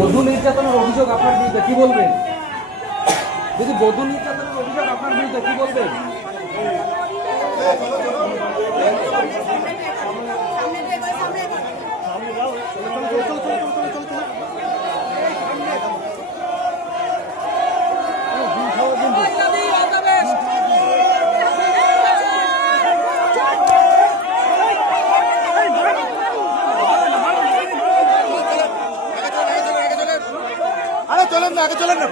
বধূ নির্যাতনের অভিযোগ আপনার বিরুদ্ধে কি বলবেন? যদি বধূ নির্যাতনের অভিযোগ আপনার বিরুদ্ধে কি বলবেন? চলেন না, আগে চলেন না।